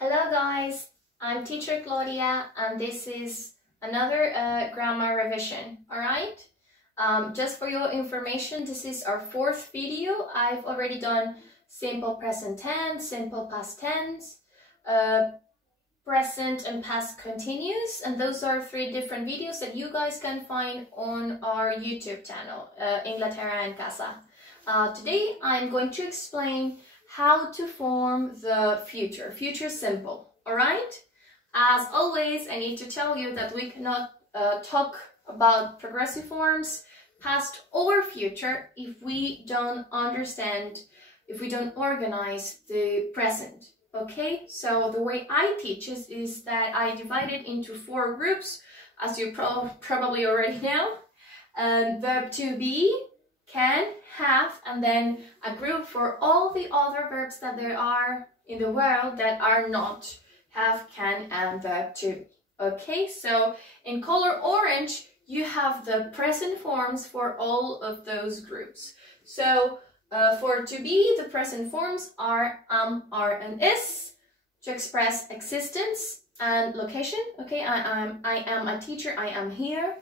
Hello guys, I'm teacher Claudia and this is another grammar revision, alright? Just for your information, this is our fourth video. I've already done simple present tense, simple past tense, present and past continuous, and those are three different videos that you guys can find on our YouTube channel, Inglaterra en Casa. Today I'm going to explain how to form the future simple, alright? As always, I need to tell you that we cannot talk about progressive forms, past or future, if we don't understand, if we don't organize the present, okay? So the way I teach is that I divide it into four groups, as you probably already know. Verb to be, can, have, and then a group for all the other verbs that there are in the world that are not have, can, and verb to be. Okay, so in color orange, you have the present forms for all of those groups. So for to be, the present forms are are, and is to express existence and location. Okay, I am a teacher, I am here.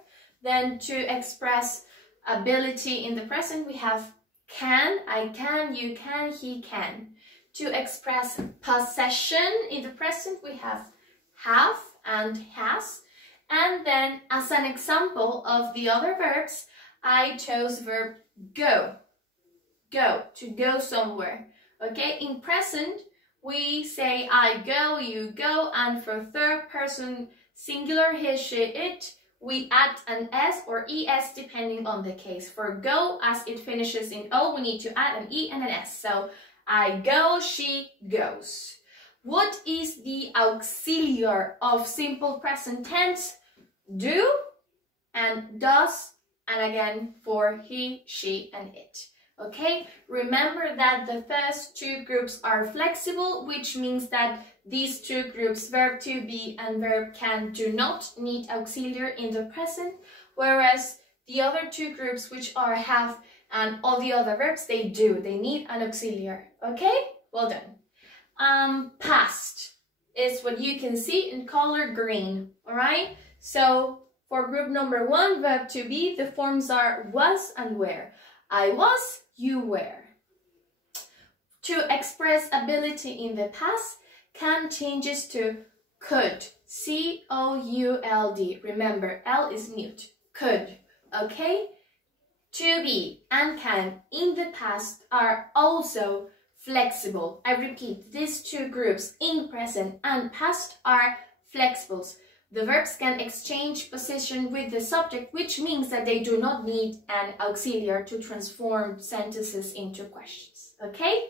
Then to express ability in the present, we have can, I can, you can, he can. To express possession in the present, we have and has. And then as an example of the other verbs, I chose verb go. Go, to go somewhere. Okay, in present, we say I go, you go, and for third person singular, he, she, it, we add an S or ES depending on the case. For go, as it finishes in O, we need to add an E and an S. So I go, she goes. What is the auxiliary of simple present tense? Do and does, and again for he, she, and it. Okay, remember that the first two groups are flexible, which means that these two groups, verb to be and verb can, do not need auxiliary in the present, whereas the other two groups, which are have and all the other verbs, they do. They need an auxiliary. Okay, well done. Past is what you can see in color green. All right, so for group number one, verb to be, the forms are was and were. I was, you were. To express ability in the past, can changes to could. C-O-U-L-D. Remember, L is mute. Could. Okay? To be and can in the past are also flexible. I repeat, these two groups in present and past are flexibles. The verbs can exchange position with the subject, which means that they do not need an auxiliary to transform sentences into questions. Okay?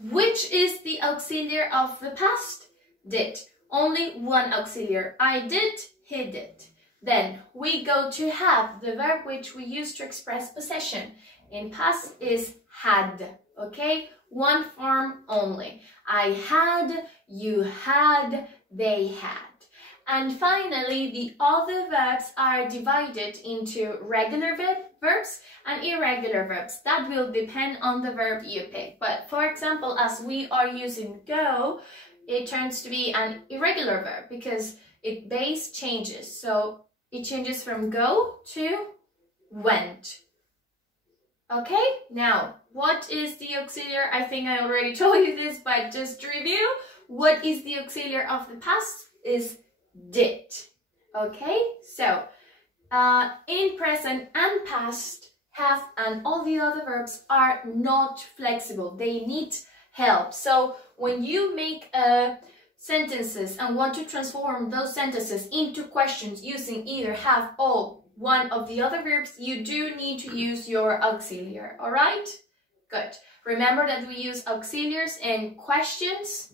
Which is the auxiliary of the past? Did. Only one auxiliary. I did, he did. Then we go to have, the verb which we use to express possession. In past is had. Okay? One form only. I had, you had, they had. And finally, the other verbs are divided into regular verbs and irregular verbs. That will depend on the verb you pick. But for example, as we are using go, it turns to be an irregular verb because its base changes. So it changes from go to went. Okay, now what is the auxiliary? I think I already told you this, but just to review, what is the auxiliary of the past is did. Okay, so in present and past, have and all the other verbs are not flexible. They need help. So when you make sentences and want to transform those sentences into questions using either have or one of the other verbs, you do need to use your auxiliary. All right, good. Remember that we use auxiliaries in questions,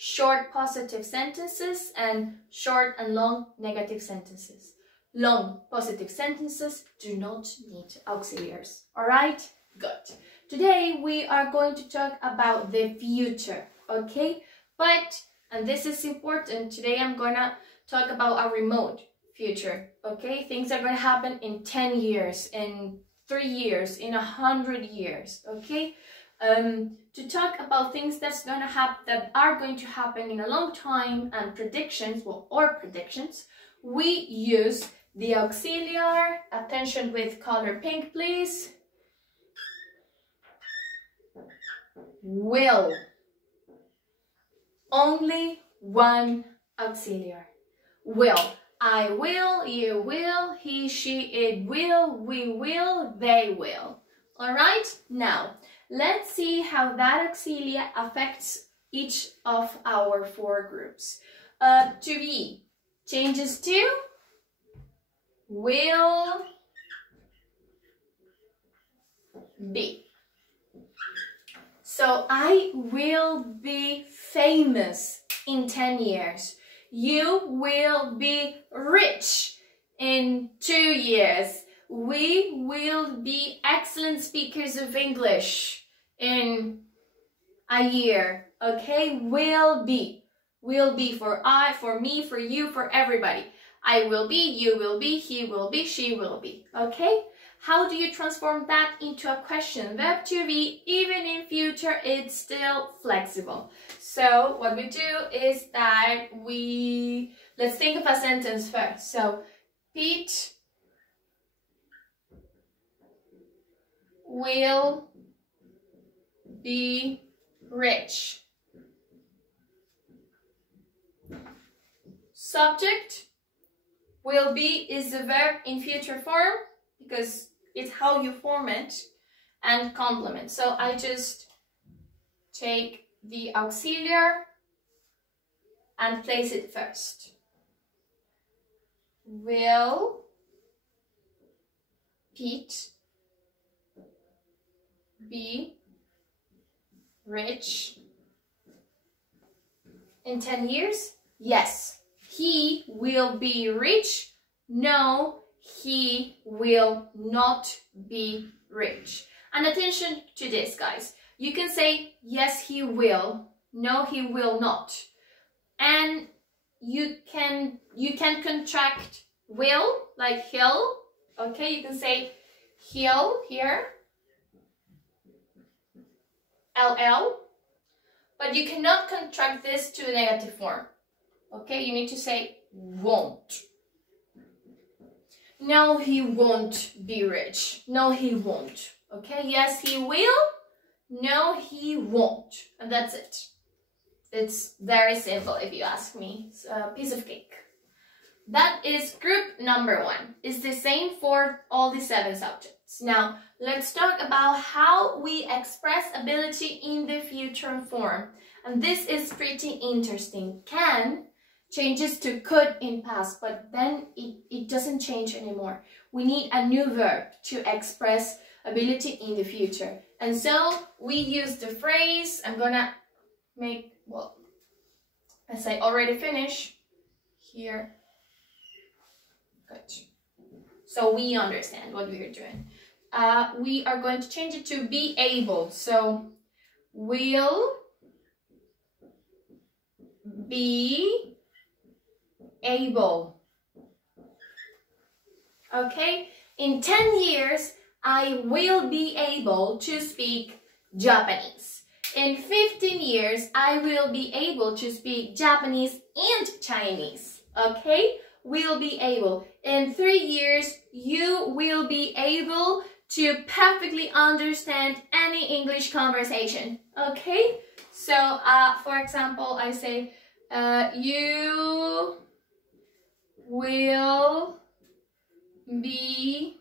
short positive sentences, and short and long negative sentences. Long positive sentences do not need auxiliaries. Alright? Good. Today we are going to talk about the future, okay? But, and this is important, today I'm gonna talk about a remote future, okay? Things are gonna happen in 10 years, in 3 years, in 100 years, okay? to talk about things that are going to happen in a long time and predictions, predictions, we use the auxiliary. Attention with color pink, please. Will. Only one auxiliary. Will. I will, you will, he, she, it will, we will, they will. Alright? Now, let's see how that auxiliary affects each of our 4 groups. To be changes to will be. So I will be famous in 10 years. You will be rich in 2 years. We will be excellent speakers of English in a year. Okay? Will be. Will be for I, for me, for you, for everybody. I will be, you will be, he will be, she will be. Okay? How do you transform that into a question? Verb to be, even in future, it's still flexible. So what we do is that let's think of a sentence first. So Pete will be rich. Subject will be is the verb in future form because it's how you form it, and complement. So I just take the auxiliary and place it first. Will Pete be rich in 10 years? Yes. He will be rich. No, he will not be rich. And attention to this, guys. You can say, yes, he will. No, he will not. And you can contract will, like he'll. Okay, you can say he'll here. LL. But you cannot contract this to a negative form. Okay, you need to say won't. No, he won't be rich. No, he won't. Okay, yes, he will. No, he won't. And that's it. It's very simple if you ask me. It's a piece of cake. That is group number 1. It's the same for all the 7 subjects. Now, let's talk about how we express ability in the future form. And this is pretty interesting. Can changes to could in past, but then it doesn't change anymore. We need a new verb to express ability in the future. And so we use the phrase, I'm gonna make, well, as I already finished, here. Good. So we understand what we are doing. We are going to change it to be able. So will be able. Okay, in 10 years, I will be able to speak Japanese. In 15 years, I will be able to speak Japanese and Chinese. Okay, will be able. In 3 years, you will be able to perfectly understand any English conversation. Okay, so for example, I say, you will be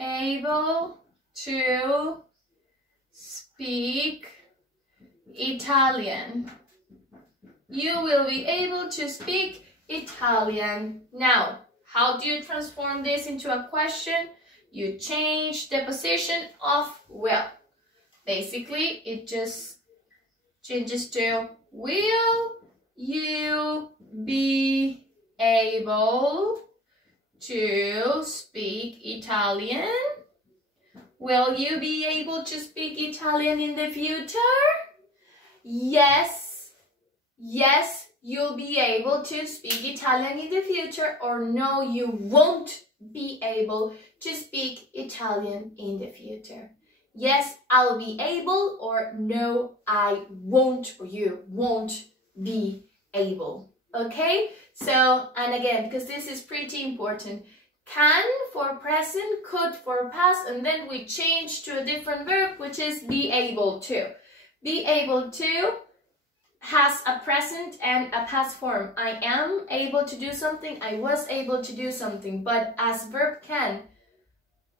able to speak Italian. You will be able to speak Italian. Now, how do you transform this into a question? You change the position of will. Basically, it just changes to will you be able to speak Italian? Will you be able to speak Italian in the future? Yes. Yes, you'll be able to speak Italian in the future, or no, you won't be able to speak Italian in the future. yes, I'll be able, or no, I won't, or you won't be able. Okay? So, and again, because this is pretty important, can for present, could for past, and then we change to a different verb, which is be able to. Be able to has a present and a past form. I am able to do something, I was able to do something, but as verb can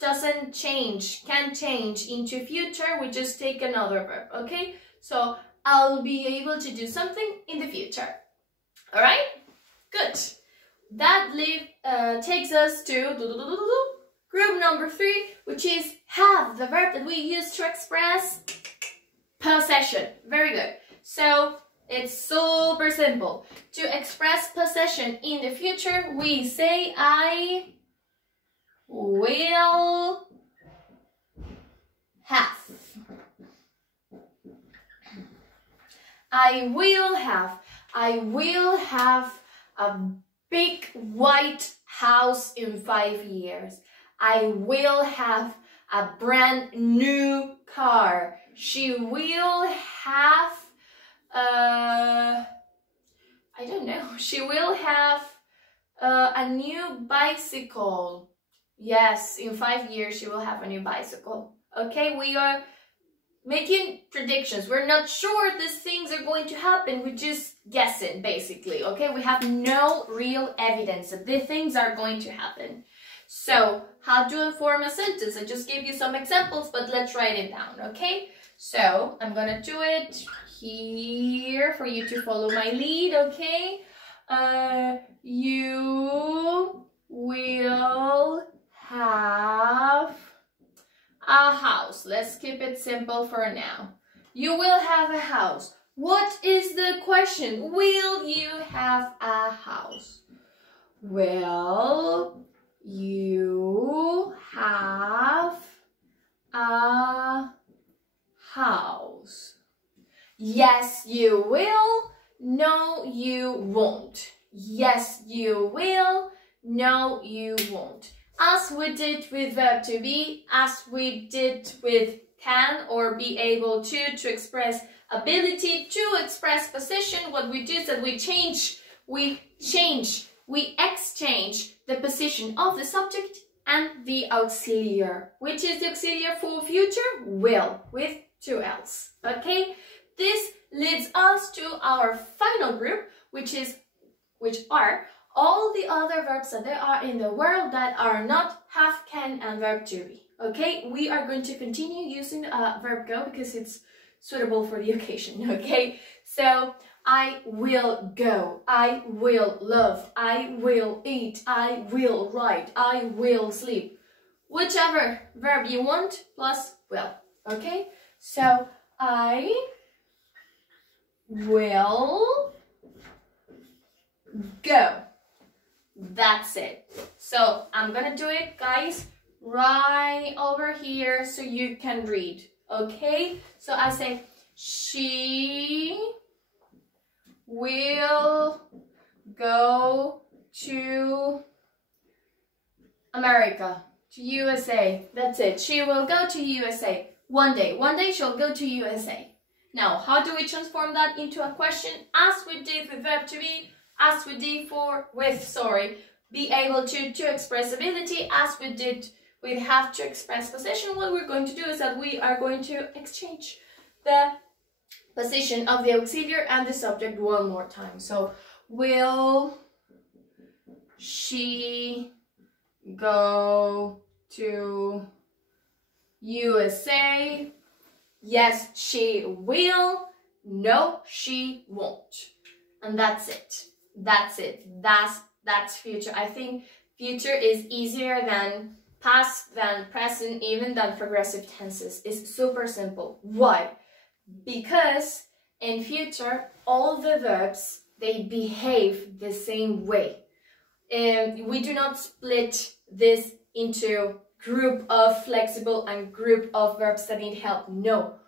doesn't change, can change into future, we just take another verb, okay? So I'll be able to do something in the future. All right? Good. That takes us to group number 3, which is have, the verb that we use to express possession. Very good. So it's super simple. To express possession in the future, we say I will have. I will have. I will have a big white house in 5 years. I will have a brand new car. She will have, I don't know, she will have a new bicycle. Yes, in 5 years she will have a new bicycle. Okay, we are making predictions. We're not sure these things are going to happen. We're just guessing, basically. Okay, we have no real evidence that these things are going to happen. So, how to form a sentence? I just gave you some examples, but let's write it down, okay? So, I'm gonna do it here for you to follow my lead, okay? You will have a house. Let's keep it simple for now. You will have a house. What is the question? Will you have a house? Will you have a house? Yes, you will. No, you won't. Yes, you will. No, you won't. As we did with verb to be, as we did with can or be able to express ability, to express position, what we do is that we exchange the position of the subject and the auxiliary. Which is the auxiliary for future? Will, with 2 L's. Okay? This leads us to our final group, which are all the other verbs that there are in the world that are not have, can, and verb to be. Okay, we are going to continue using verb go because it's suitable for the occasion. Okay, so I will go, I will love, I will eat, I will write, I will sleep. Whichever verb you want plus will. Okay, so I will go. That's it. So I'm gonna do it, guys, right over here so you can read. Okay? So I say, she will go to America, to USA. That's it. She will go to USA. One day she'll go to USA. Now, how do we transform that into a question? As we did with verb to be, as we did be able to express ability, as we did with have to express position, what we're going to do is that we are going to exchange the position of the auxiliary and the subject one more time. So, will she go to USA? Yes, she will. No, she won't. And that's it. That's it. That's future. I think future is easier than past, than present, even than progressive tenses. It's super simple. Why? Because in future, all the verbs, they behave the same way. We do not split this into group of flexible and group of verbs that need help. No.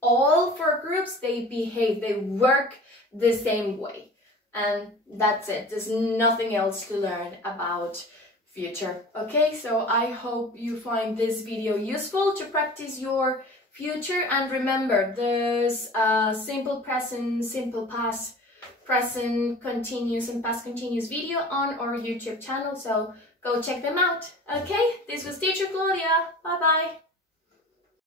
All 4 groups, they behave, they work the same way. And that's it. There's nothing else to learn about future. Okay, so I hope you find this video useful to practice your future. And remember, there's simple present, simple past, present continuous and past continuous video on our YouTube channel, so go check them out. Okay, this was Teacher Claudia. Bye bye.